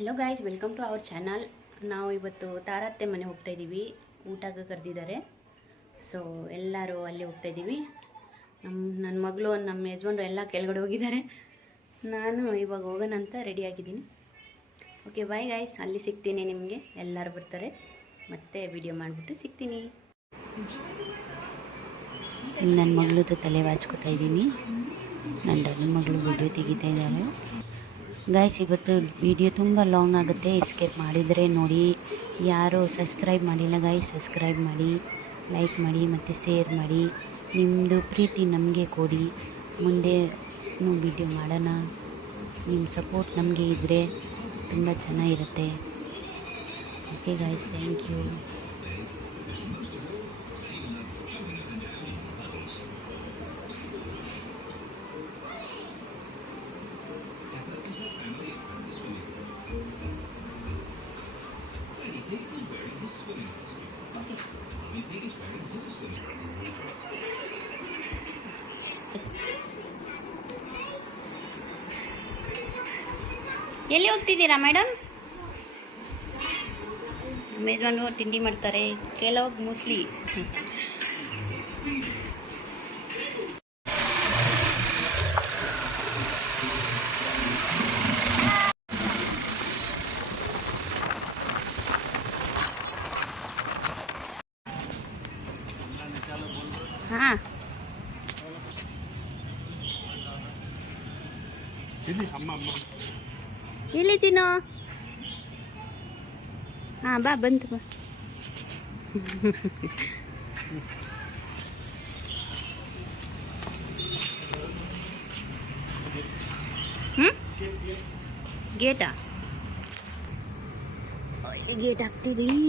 Hello guys, welcome to our channel. ನಾವು ಇವತ್ತು ತಾರತ್ತೆ ಮನೆ ಹೋಗ್ತಾ ಇದ್ದೀವಿ. ಊಟಕ್ಕೆ ಕರೆದಿದ್ದಾರೆ. ಸೊ ಎಲ್ಲರೂ ಅಲ್ಲಿ ಹೋಗ್ತಾ ಇದ್ದೀವಿ. ನನ್ನ ಮಗಳು ನಮ್ಮ ಯಜಮಾನ್ರು ಎಲ್ಲ ಕೆಳಗಡೆ ಹೋಗಿದ್ದಾರೆ. ನಾನು ಇವಾಗ ಹೋಗೋಣ ಅಂತ ರೆಡಿ ಆಗಿದ್ದೀನಿ. ಓಕೆ ಬಾಯ್ ಗೈಸ್, ಅಲ್ಲಿ ಸಿಗ್ತೀನಿ ನಿಮಗೆ. ಎಲ್ಲರೂ ಬರ್ತಾರೆ, ಮತ್ತೆ ವಿಡಿಯೋ ಮಾಡಿಬಿಟ್ಟು ಸಿಗ್ತೀನಿ. ನನ್ನ ಮಗಳದ್ದು ತಲೆ ಬಾಚ್ಕೋತಾ ಇದ್ದೀನಿ. ನನ್ನ ಡಬಲ್ ಮಗಳು ವಿಡಿಯೋ ತೆಗಿತಾ ಇದ್ದಾರೆ. ಗೈಸ್, ಇವತ್ತು ವಿಡಿಯೋ ತುಂಬ ಲಾಂಗ್ ಆಗುತ್ತೆ. ಎಸ್ಕೇಪ್ ಮಾಡಿದರೆ ನೋಡಿ. ಯಾರು ಸಬ್ಸ್ಕ್ರೈಬ್ ಮಾಡಿಲ್ಲ ಗೈಸ್, ಸಬ್ಸ್ಕ್ರೈಬ್ ಮಾಡಿ, ಲೈಕ್ ಮಾಡಿ ಮತ್ತು ಶೇರ್ ಮಾಡಿ. ನಿಮ್ಮದು ಪ್ರೀತಿ ನಮಗೆ ಕೊಡಿ. ಮುಂದೆ ವಿಡಿಯೋ ಮಾಡೋಣ. ನಿಮ್ಮ ಸಪೋರ್ಟ್ ನಮಗೆ ಇದ್ದರೆ ತುಂಬ ಚೆನ್ನಾಗಿರುತ್ತೆ. Okay guys, thank you. ಎಲ್ಲಿ ಹೋಗ್ತಿದ್ದೀರಾ ಮೇಡಮ್? ಅಮೆಝಾನು ತಿಂಡಿ ಮಾಡ್ತಾರೆ, ಕೆಲವು ಮೂಸ್ಲಿ. ಹಾಂ, ಎಲ್ಲಿ ತಿನ್ನೋ? ಹಾಂ ಬಾ, ಬಂತು ಬಾ. ಗೇಟಾ? ಇಲ್ಲಿ ಗೇಟ್ ಹಾಕ್ತಿದ್ದೀನಿ.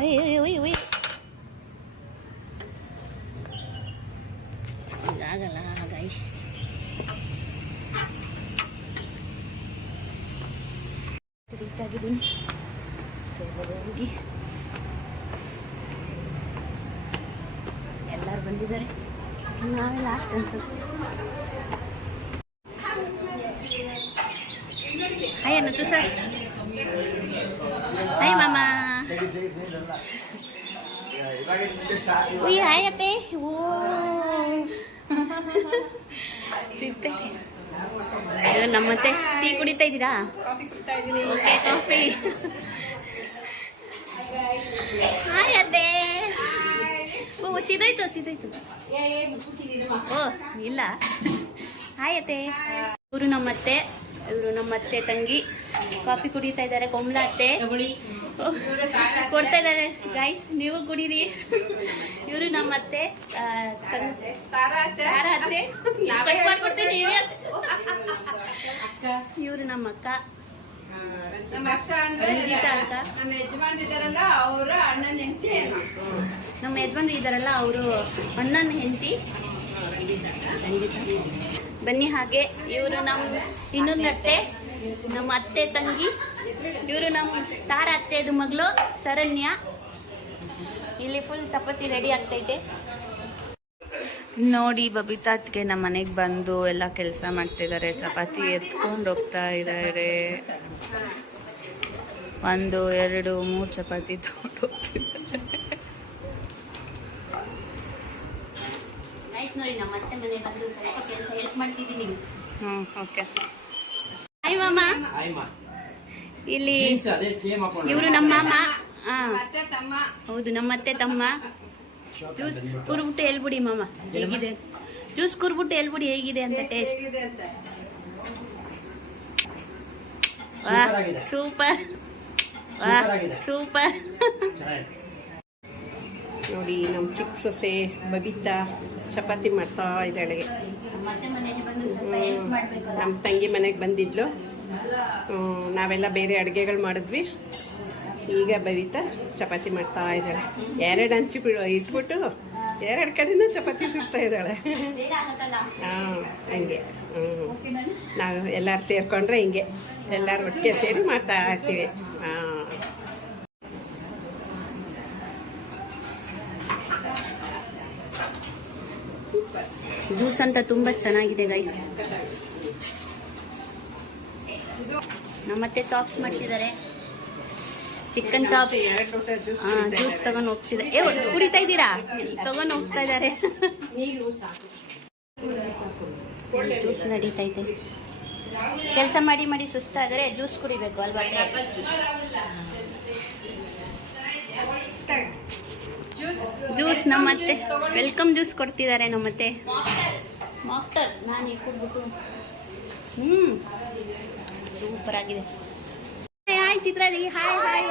ಒಯ್ ಆಗಲ್ಲ ಗೈಸ್. ರೀಚ್ ಆಗಿದ್ದೀನಿ. ಸೊ ಹೋಗಿ ಎಲ್ಲರೂ ಬಂದಿದ್ದಾರೆ. ನಾವೇ ಲಾಸ್ಟ್ ಅನ್ಸುತ್ತೆ. ಹಾಯ್ ಅನ್ನತ್ತು ಸರ್. ಹಾಯ್ ಮಾಮ. ಹಾಯ್ ಅತ್ತೆ. ಓ ನಮ್ಮತ್ತೆ ಟೀ ಕುಡಿತಾ ಇದ್ದೀರಾ? Okay, coffee. ಹಾಯ್ ಅತ್ತೆ. ಓ ಸಿದೋಯ್ತು. ಓ ಇಲ್ಲ. ಹಾಯ್ ಅತ್ತೆ. ಇವರು ನಮ್ಮತ್ತೆ, ಇವರು ನಮ್ಮತ್ತೆ ತಂಗಿ. ಕಾಫಿ ಕುಡಿತಾ ಇದ್ದಾರೆ. ಕೊಮ್ಲಾ ಅತ್ತೆ ಕೊಡ್ತಾ ಇದ್ದಾರೆ. ಗೈಸ್, ನೀವು ಕುಡೀರಿ. ಇವರು ನಮ್ಮತ್ತೆ ತಾರಾ ಅತ್ತೆ. ಇವರು ನಮ್ಮ ಅಕ್ಕ ರಂಜಿತಾ ಅಂತ. ನಮ್ಮ ಯಜಮಾನ್ರು ಇದಾರಲ್ಲ ಅವರು ಅಣ್ಣನ ಹೆಂಡತಿ ರಂಜಿತಾ. ಬನ್ನಿ ಹಾಗೆ. ಇವರು ನಮ್ಮ ಇನ್ನೊಂದು ಅತ್ತೆ, ನಮ್ಮ ಅತ್ತೆ ತಂಗಿ. ಇವರು ನಮ್ಮ ತಾರ ಅತ್ತೆದು ಮಗಳು ಶರಣ್ಯ. ಇಲ್ಲಿ ಫುಲ್ ಚಪಾತಿ ರೆಡಿ ಆಗ್ತೈತೆ ನೋಡಿ. ಬಬಿತಾ ಅತ್ತಿಗೆ ನಮ್ಮ ಮನೆಗೆ ಬಂದು ಎಲ್ಲ ಕೆಲಸ ಮಾಡ್ತಿದ್ದಾರೆ. ಚಪಾತಿ ಎತ್ಕೊಂಡು ಹೋಗ್ತಾ ಇದ್ದಾರೆ. 1 2 3 ಚಪಾತಿ ತಗೊಂಡು ಹೋಗ್ತಿದ್ದಾರೆ. ನೋಡಿ, ನಮ್ಮ ಅತ್ತೆ ಮನೆ ಬಂದು ಸ್ವಲ್ಪ ಕೆಲಸ ಹೆಲ್ಪ್ ಮಾಡ್ತಿದ್ದೀನಿ. ಓಕೆ. ಹಾಯ್ ಮಾಮ. ಇಲ್ಲಿ ಇವರು ನಮ್ಮ ಮಾಮ. ಹೌದು, ನಮ್ಮ ಅತ್ತೆ ತಮ್ಮ. ಜ್ಯೂಸ್ ಕುರ್ಬಿಟ್ಟು ಹೇಳ್ಬಿಡಿ ಮಾಮ ಹೇಗಿದೆ. ಜ್ಯೂಸ್ ಕುರ್ಬಿಟ್ಟು ಹೇಳ್ಬಿಡಿ ಹೇಗಿದೆ ಅಂತ ಟೇಸ್ಟ್. ಸೂಪರ್. ಸೂಪರ್. ನೋಡಿ, ನಮ್ಮ ಚಿಕ್ಕ ಸೊಸೆ ಬಬಿತಾ ಚಪಾತಿ ಮಾಡ್ತಾ ಇದ್ದಾಳೆ. ನಮ್ಮ ತಂಗಿ ಮನೆಗೆ ಬಂದಿದ್ಲು. ನಾವೆಲ್ಲ ಬೇರೆ ಅಡುಗೆಗಳು ಮಾಡಿದ್ವಿ. ಈಗ ಬಬಿತಾ ಚಪಾತಿ ಮಾಡ್ತಾ ಇದ್ದಾಳೆ. 2 ಹಂಚಿ ಇಟ್ಬಿಟ್ಟು 2 ಕಡೆನೂ ಚಪಾತಿ ಸುಡ್ತಾ ಇದ್ದಾಳೆ. ಹಾಂ, ಹಂಗೆ. ನಾವು ಎಲ್ಲರೂ ಸೇರಿಕೊಂಡ್ರೆ ಹಿಂಗೆ ಎಲ್ಲರೂ ಒಟ್ಟಿಗೆ ಸೇರಿ ಮಾಡ್ತಾ ಇರ್ತೀವಿ. ಹಾಂ. ಜ್ಯೂಸ ಅಂತ ತುಂಬ ಚೆನ್ನಾಗಿದೆ ಗೈಸ್. ನಮ್ಮತ್ತೆ ಚಾಪ್ಸ್ ಮಾಡ್ತಿದ್ದಾರೆ, ಚಿಕನ್ ಚಾಪ್ಸ್. ಜ್ಯೂಸ್ ತಗೊಂಡು ಹೋಗ್ತಿದ್ದಾರೆ. ಕುಡಿತಾ ಇದ್ದೀರಾ? ತಗೊಂಡು ಹೋಗ್ತಾ ಇದ್ದಾರೆ. ಜ್ಯೂಸ್ ನಡೀತೈತೆ. ಕೆಲಸ ಮಾಡಿ ಮಾಡಿ ಸುಸ್ತಾದರೆ ಜ್ಯೂಸ್ ಕುಡಿಬೇಕು ಅಲ್ವಾ? ಜ್ಯೂಸ್ ನಮ್ಮತ್ತೆ ವೆಲ್ಕಮ್ ಜ್ಯೂಸ್ ಕೊಡ್ತಿದ್ದಾರೆ. ನಮ್ಮತ್ತೆ ಮಾಕ್ಟಲ್ ನಾನು ಈಗ ಕುಡ್ಬಿಟ್ಟು ಸೂಪರ್ ಆಗಿದೆ. ಹಾಯ್ ಚಿತ್ರಾದಿ. ಹಾಯ್ ಹಾಯ್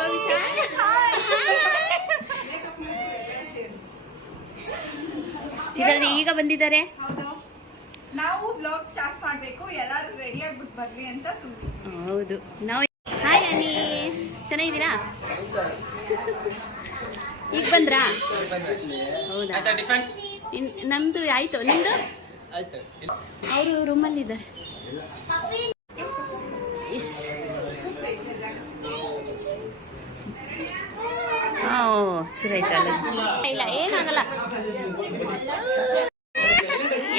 ಚಿತ್ರಾದಿ ಈಗ ಬಂದಿದ್ದಾರೆ. ನಾವು ಬ್ಲಾಗ್ ಸ್ಟಾರ್ಟ್ ಮಾಡಬೇಕು, ಎಲ್ಲರೂ ರೆಡಿ ಆಗ್ಬಿಟ್ಟು ಬರ್ಲಿ ಅಂತ ಸುಮ್ಮನೆ. ಹೌದು ನಾವು. ಹಾಯ್ ಅನಿ, ಚೆನ್ನಾಗಿದ್ದೀರಾ? ಈಗ ಬಂದ್ರಾ? ಹೌದಾ? ನಮ್ದು ಆಯ್ತು, ನಿಮ್ದು? ಅವರು ರೂಮಲ್ಲಿದ್ದಾರೆ. ಶುರು ಆಯ್ತಲ್ಲ? ಇಲ್ಲ ಏನಾಗಲ್ಲ.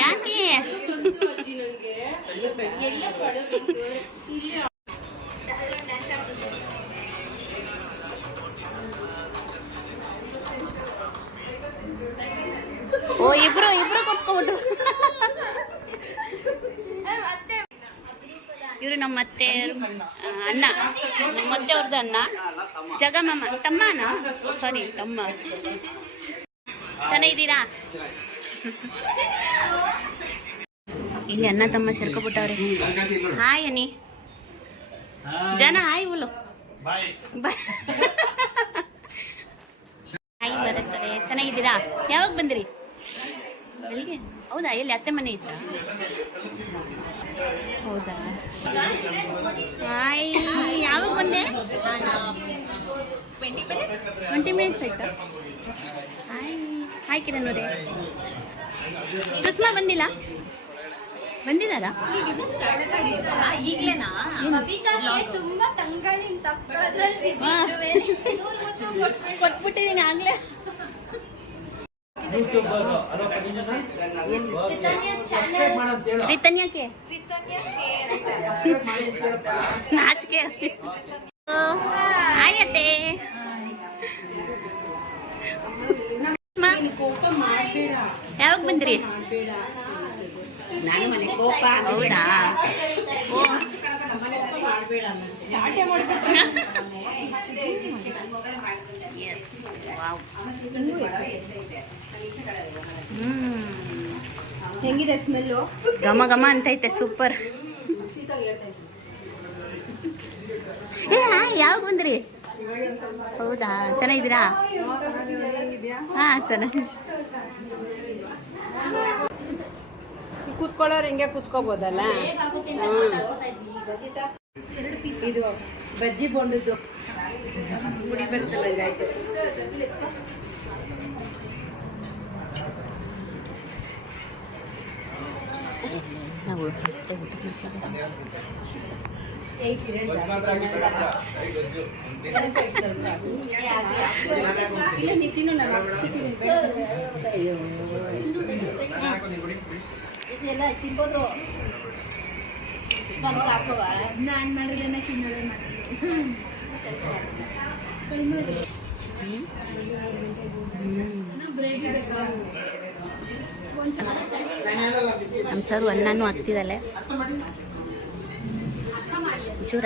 ಯಾಕೆ? ಓ ಇಬ್ರು ಕೊಟ್ಕೊಬಿಟ್ಟು. ಇವರು ನಮ್ಮತ್ತೆ ಅಣ್ಣ, ನಮ್ಮತ್ತೆ ಅವ್ರದ್ದು ಅಣ್ಣ, ಜಗಮಮ್ಮ ತಮ್ಮನ, ಸಾರಿ ತಮ್ಮ. ಚೆನ್ನಾಗಿದ್ದೀರಾ? ಇಲ್ಲಿ ಅಣ್ಣ ತಮ್ಮ ಸೇರ್ಕೊಬಿಟ್ಟವ್ರೆ. ಹಾಯ್ ಅನಿ. ಜನ ಹಾಯ್ ಬೋಲು. ಬಾಯ್. ಹಾಯ್ ಬರುತ್ತಾರೆ. ಚೆನ್ನಾಗಿದ್ದೀರಾ? ಯಾವಾಗ ಬಂದಿರಿ? ಬೆಳಿಗ್ಗೆ. ಹೌದಾ? ಎಲ್ಲಿ ಅತ್ತೆ ಮನೆ ಇತ್ತಾ? ಹೌದಾ? ಹಾಯ್, ಯಾವಾಗ ಬಂದೆ? 20 ಮಿನಿಟ್ಸ್ ಆಯ್ತಾ? ಹಾಯ್ ಹಾಯ್ ಕಿರಣ್ ಅವರೇ. ಸುಷ್ಮಾ ಬಂದಿಲ್ಲ? ಬಂದಿದ್ದಾರಾ? ಈಗ್ಲೇನಾ? ತುಂಬಾ ಕೊಟ್ಬಿಟ್ಟಿದ್ದೀನಿ ಆಗ್ಲೇ. ರಿತನ್ಯಾಕೆ ನಾಚಿಕೆ ಆಯತ್ತೆ. ಯಾವಾಗ ಬಂದ್ರಿ? ಹೌದಾ? ಹೆಂಗಿದೆ ಸ್ಮೆಲ್ಲು? ಘಮ ಘಮ ಅಂತೈತೆ. ಸೂಪರ್. ಯಾವಾಗ ಬಂದ್ರಿ? ಹೌದಾ? ಚೆನ್ನಾಗಿದ್ದೀರಾ? ಹಾ ಚೆನ್ನಾಗಿ. ಕೂತ್ಕೊಳ್ಳೋರು ಹಿಂಗೆ ಕೂತ್ಕೋಬೋದಲ್ಲ. ಇದು ಬಜ್ಜಿ ಬೋಂಡದ್ದು ಪುಡಿ ಬರ್ತಲ್ಲ. ನಾವು ಇದೆಲ್ಲ ತಿನ್ಬೋದು. ನಾನು ಮಾಡಿದ್ರೆ ತಿನ್ನೋದೇ ನಮ್ಮ ಸರ್ ಅನ್ನನೂ ಹಾಕ್ತಿದ್ದಲ್ಲ ಚೂರ.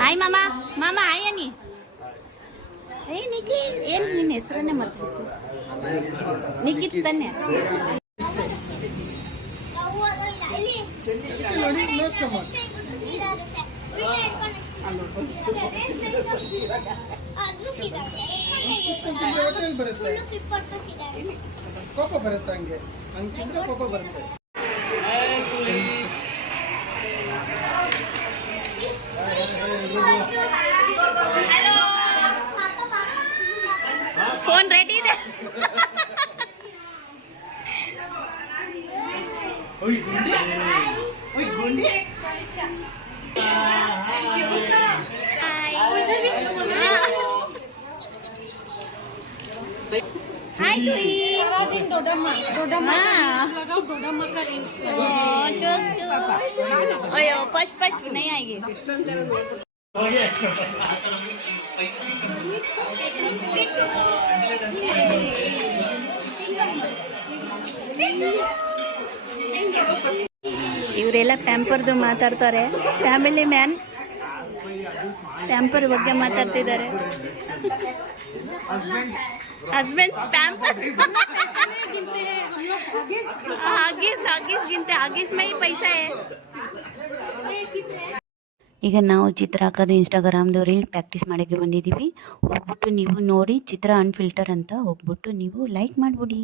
ಹಾಯ್ ಮಾಮ. ಮಾಮ ಹಾಯ್ ಅನಿ. ನಿಖಿ ಏನು ನಿನ್ನ ಹೆಸರನ್ನೇ ಮರ್ತಿತ್ತು? ನಿಖಿತ್ ತಾನೆ? ಕೋಪ ಬರುತ್ತೆ, ಹಂಗೆ ತಿಂದ್ರೆ ಕೋಪ ಬರುತ್ತೆ. ಫೋನ್ ರೆಡಿ ಇದೆ. ಹಾಯ್ हाय तू ही अयो फर्स्ट फर्स्ट नहीं आएगी ಇವರೆಲ್ಲ ಪ್ಯಾಂಪರ್ದು ಮಾತಾಡ್ತಾರೆ ಫ್ಯಾಮಿಲಿ ಮ್ಯಾನ್ ಪ್ಯಾಂಪರ್ ಬಗ್ಗೆ ಮಾತಾಡ್ತಿದ್ದಾರೆ हस्बैंड पैम्पर आगिस गिनते आगिस में ही पैसा है ಈಗ ನಾವು ಚಿತ್ರ ಹಾಕೋದು ಇನ್ಸ್ಟಾಗ್ರಾಮ್ದು ರೀಲ್ ಪ್ರಾಕ್ಟೀಸ್ ಮಾಡೋಕ್ಕೆ ಬಂದಿದ್ದೀವಿ. ಹೋಗ್ಬಿಟ್ಟು ನೀವು ನೋಡಿ ಚಿತ್ರ ಅನ್ಫಿಲ್ಟರ್ ಅಂತ ಹೋಗ್ಬಿಟ್ಟು ನೀವು ಲೈಕ್ ಮಾಡಿಬಿಡಿ.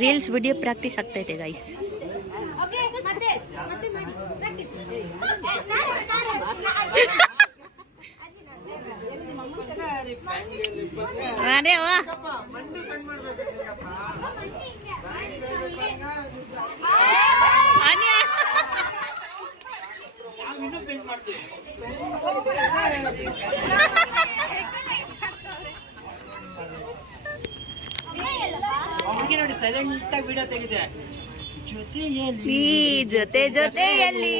ರೀಲ್ಸ್ ವಿಡಿಯೋ ಪ್ರಾಕ್ಟೀಸ್ ಆಗ್ತೈತೆ ಗೈಸ್. अरे वाह ನೋಡಿ ಸೈಲೆಂಟ್ ಆಗಿ ವಿಡಿಯೋ ತೆಗಿದೆ ಜೊತೆಯಲ್ಲಿ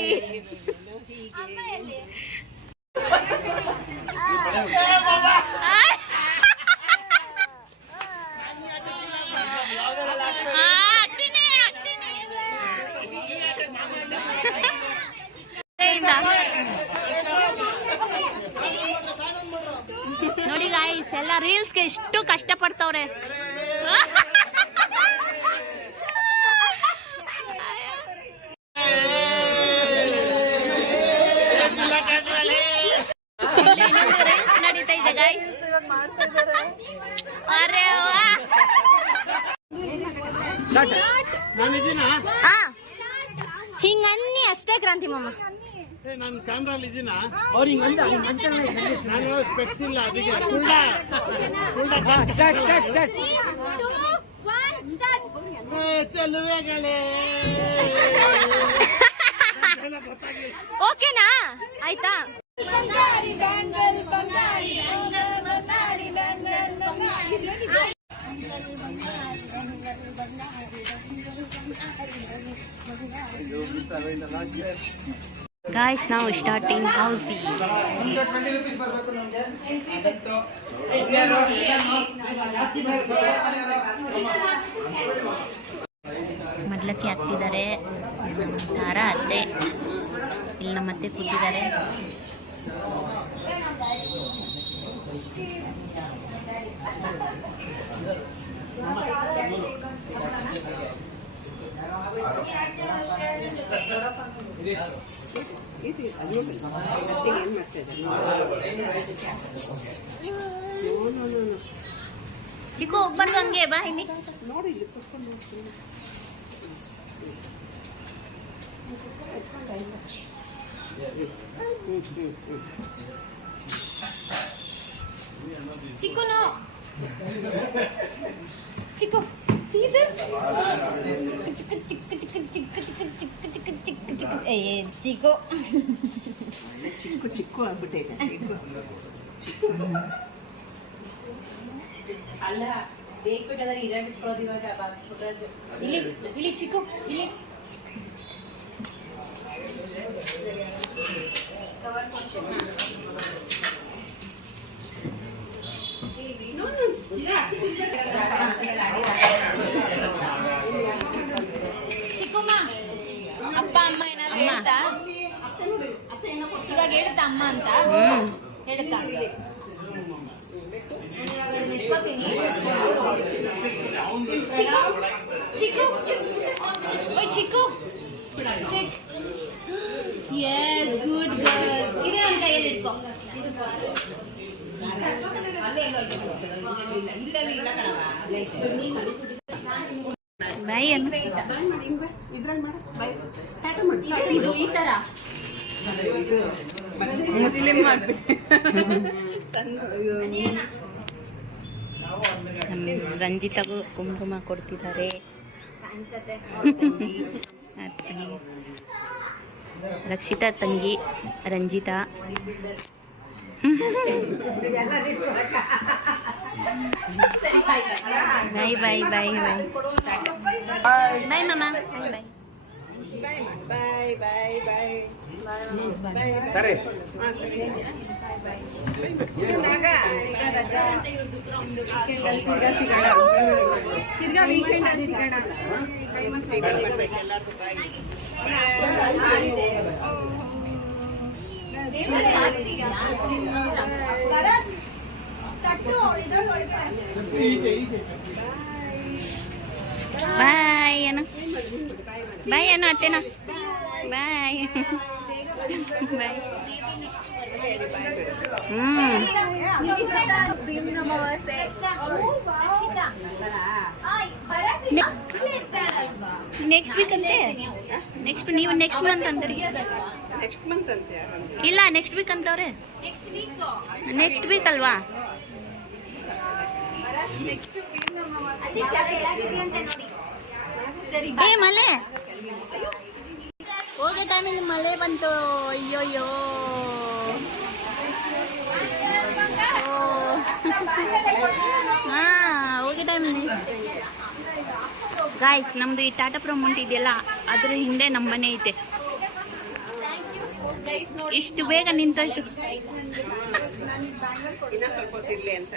ನೋಡಿ ಗಾಯ್ಸ್ ಎಲ್ಲ ರೀಲ್ಸ್ಗೆ ಎಷ್ಟು ಕಷ್ಟಪಡ್ತವ್ರೆ. ರೀಲ್ಸ್ ನಡೀತಾ ಇದೆ ಗಾಯ್ಸ್. ಅರೆ ಹಿಂಗನ್ನಿ ಅಷ್ಟೇ ಕ್ರಾಂತಿ ಮಾಮ. ನಾನು ಕ್ಯಾಮ್ರಲ್ಲಿ ಇದ್ದೀನಾ? ಅವ್ರು ಹಿಂಗಂದ ನಾನು ಸ್ಪೆಕ್ಸ್ ಇಲ್ಲ ಅದಕ್ಕೆ ಸ್ಟಾರ್ಟ್ ಚೆಲುವೆಗಳೇ ಓಕೆನಾ? ಆಯ್ತಾ? Guys, now starting housing. ಮಡ್ಲಕ್ಕಿ ಹಾಕ್ತಿದ್ದಾರೆ. ತಾರ ಅತ್ತೆ ಇಲ್ಲಿ ನಮ್ಮ ಅತ್ತೆ ಕೂತಿದ್ದಾರೆ. ಚಿಕ್ಕು ಹೋಗ್ಬಾರ್ದು ಹಂಗೆ ಬಾ ಇಲ್ಲಿ. Chico, no. Chico, see this? Chico. ಚಿಕ್ಕು ಆಗ್ಬಿಟ್ಟೈತೆ ಅಲ್ಲ ಬೇಕಾದ್ರೆ ಇರಾಕ್ ಇಟ್ಕೊಳ್ಳೋದು ಇವಾಗ ಇಲ್ಲಿ ಚಿಕ್ಕು ಇಲ್ಲಿ. ಚಿಕ್ಕಮ್ಮ ಅಪ್ಪ ಅಮ್ಮ ಏನಾದ್ರು ಹೇಳ್ತಾ ಇವಾಗ ಹೇಳ್ತಾ ಅಮ್ಮ ಅಂತ ಹೇಳ್ತಾ ಇಟ್ಕೋತೀನಿ. ಚಿಕ್ಕು ಚಿಕ್ಕು ಓಯ್ ಚಿಕ್ಕು ಯಸ್ ಗುಡ್ ಗರ್ಲ್. ಇದೇ ನನ್ನ ಕೈಯಲ್ಲಿ ಇಟ್ಕೋ. ಬಾಯಿ ಅನ್ನು ಇದು ಈ ತರ ಮುಸ್ಲಿಂ ಮಾಡ್ಬಿಟ್ಟು ರಂಜಿತಾಗೂ ಕುಂಕುಮ ಕೊಡ್ತಿದ್ದಾರೆ. ರಕ್ಷಿತಾ ತಂಗಿ ರಂಜಿತಾ. ಬಾಯ್ ಬಾಯ್ ಬಾಯ್ ಬಾಯ್ ಬಾಯ್ ಮಮ್ಮ ಬಾಯ್ ಬಾಯ್ ಬಾಯ್ ಬಾಯ್ ಬಾಯ್ ಸರಿ ತಿರ್ಗಾ ವೀಕೆಂಡ್ ಅಲ್ಲಿ ಸಿಗೋಣ. ಬಾಯ್ ಏನು ಬಾಯ್ ಏನು ಅತ್ತೇನ ಬಾಯ್ ಬಾಯ್ ನೆಕ್ಸ್ಟ್ ವೀಕ್ ಅಂತೆ ನೆಕ್ಸ್ಟ್ ನೀವು ನೆಕ್ಸ್ಟ್ ಮಂತ್ ಅಂತೀರಿ ನೆಕ್ಸ್ಟ್ ಮಂತ್ ಅಂತೆ ಇಲ್ಲ ನೆಕ್ಸ್ಟ್ ವೀಕ್ ಅಂತವ್ರೆ ನೆಕ್ಸ್ಟ್ ವೀಕ್ ಅಲ್ವಾ ಏ ಮಳೆ ಹೋಗೋ ಟೈಮಲ್ಲಿ ಮಳೆ ಬಂತು ಅಯ್ಯೋಯ್ಯೋ ಹಾ ಹೋಗೋ ಟೈಮಲ್ಲಿ ಗಾಯ್ಸ್ ನಮ್ದು ಈ ಟಾಟಾ ಪ್ರಮೌಂಟ್ ಇದೆಯಲ್ಲ ಅದ್ರ ಹಿಂದೆ ನಮ್ಮ ಮನೆ ಐತೆ ಇಷ್ಟು ಬೇಗ ನಿಂತೋಯ್ತು ಇನ್ನೂ ಸ್ವಲ್ಪ ಹೊತ್ತು ಇರ್ಲಿ ಅಂತ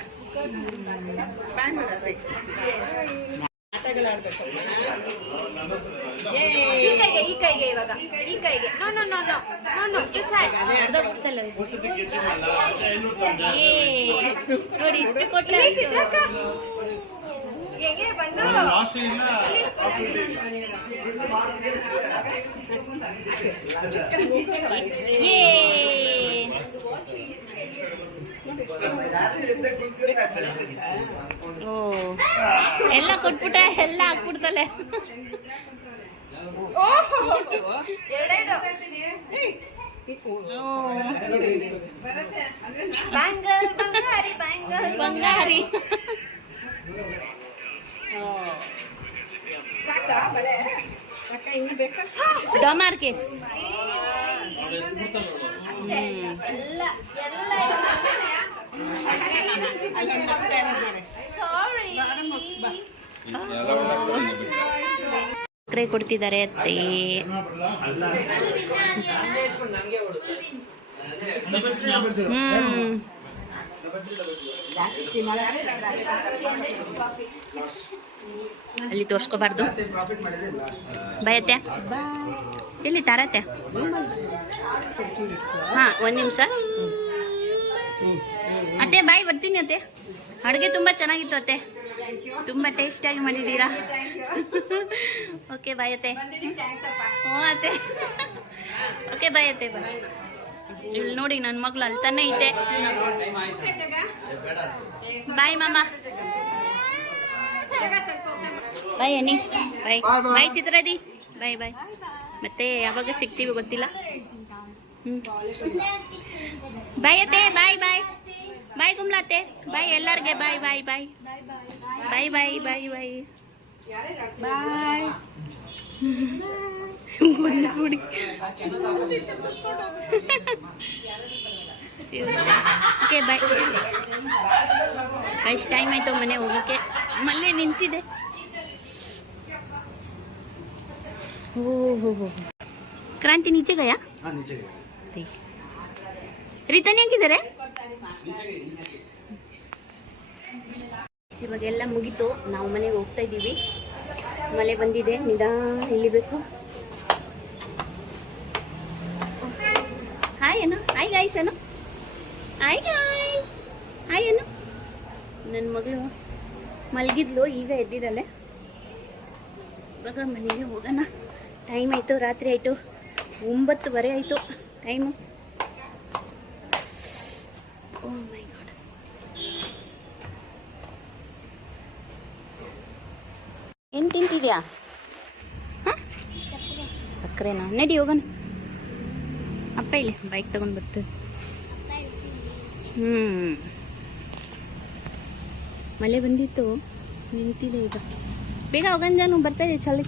ಈ ಕೈಗೆ ಇವಾಗ ಈ ಕೈಗೆ no no no no no no this side ನೋಡಿ ಇಷ್ಟು ಕೊಟ್ಟರೆ ಹೆಂಗೆ ಬಂದು ಓ ಎಲ್ಲ ಕೊಟ್ಬಿಟ್ರೆ ಎಲ್ಲ ಹಾಕ್ಬಿಡ್ತಲೆ ಎರಡೆರಡು ಬ್ಯಾಂಗಲ್ ಬಂಗಾರಿ ಬ್ಯಾಂಗಲ್ ಬಂಗಾರಿ ಇನ್ನು ಬೇಕಾ ಡೊಮಾರ್ಕೆಸ್ ಎಲ್ಲ ಸಾರಿ ಸಕ್ಕರೆ ಕೊಡ್ತಿದ್ದಾರೆ ಅತ್ತೆ ಅಲ್ಲಿ ತೋರ್ಸ್ಕೋಬಾರ್ದು ಬಯತ್ತೆ ಎಲ್ಲಿ ತಾರತ್ತೆ ಹಾಂ ಒಂದು ನಿಮಿಷ ಅತ್ತೆ ಬಾಯ್ ಬರ್ತೀನಿ ಅತ್ತೆ ಅಡುಗೆ ತುಂಬ ಚೆನ್ನಾಗಿತ್ತು ಅತ್ತೆ ತುಂಬ ಟೇಸ್ಟಿಯಾಗಿ ಮಾಡಿದ್ದೀರಾ ಓಕೆ ಬಾಯ್ ಅತ್ತೆ ಹ್ಞೂ ಅತ್ತೆ ಓಕೆ ಬಾಯ್ ಅತ್ತೆ ಬಾಯ್ ಇಲ್ಲಿ ನೋಡಿ ನನ್ನ ಮಗಳು ಅಲ್ತಾನೆ ಐತೆ ಬಾಯ್ ಮಾಮ ಬಾಯ್ ಅನ್ನಿ ಬಾಯ್ ಬಾಯ್ ಚಿತ್ರದಿ ಬಾಯ್ ಬಾಯ್ ಮತ್ತೆ ಯಾವಾಗ ಸಿಗ್ತೀವಿ ಗೊತ್ತಿಲ್ಲ ಬಾಯ್ ಅತ್ತೆ ಬಾಯ್ ಬಾಯ್ ಬಾಯ್ ಕುಮ್ಲಾತೆ ಬಾಯ್ ಎಲ್ಲರಿಗೆ ಬಾಯ್ ಬಾಯ್ ಬಾಯ್ ಬಾಯ್ ಬಾಯ್ ಬಾಯ್ ಬಾಯ್ ಬಾಯ್ ನೋಡಿ ಓಕೆ ಬಾಯ್ ಎಷ್ಟು ಟೈಮ್ ಆಯಿತು ಮನೆ ಹೋಗೋಕ್ಕೆ ಮಲ್ಲೆ ನಿಂತಿದೆ ಓಹೋ ಕ್ರಾಂತಿ ನೀಚೆ ಗಯಾ ರೀತಾನಿ ಹಾಕಿದ್ದಾರೆ ಇವಾಗೆಲ್ಲ ಮುಗೀತು ನಾವು ಮನೆಗೆ ಹೋಗ್ತಾ ಇದ್ದೀವಿ ಮಳೆ ಬಂದಿದೆ ನಿಧಾನ ಇಳಿಬೇಕು ಹಾಯ್ ಏನು ಹಾಯ್ ಗಾಯ್ಸ್ ಏನು ಹಾಯ್ ಗಾಯ್ ಹಾಯ್ ಏನು ನನ್ನ ಮಗಳು ಮಲಗಿದ್ಲು ಈಗ ಎದ್ದಿದ್ದಾಳೆ ಇವಾಗ ಮನೆಗೆ ಹೋಗೋಣ ಟೈಮ್ ಆಯಿತು ರಾತ್ರಿ ಆಯಿತು 9:30 ಆಯಿತು ಟೈಮು ಓ ಮೈ ಗಾಡ್ ಏನು ತಿಂತಿದ್ಯಾ ಹಾಂ ಸಕ್ಕರೆನಾ ನಡಿ ಹೋಗೋಣ ಅಪ್ಪ ಇಲ್ಲಿ ಬೈಕ್ ತಗೊಂಡು ಬರ್ತದೆ ಮಳೆ ಬಂದಿತ್ತು ನಿಂತಿದೆ ಈಗ ಬೇಗ ಹೋಗೋಣ ಜಾನು ಬರ್ತಾ ಇದೆ ಚಳಿ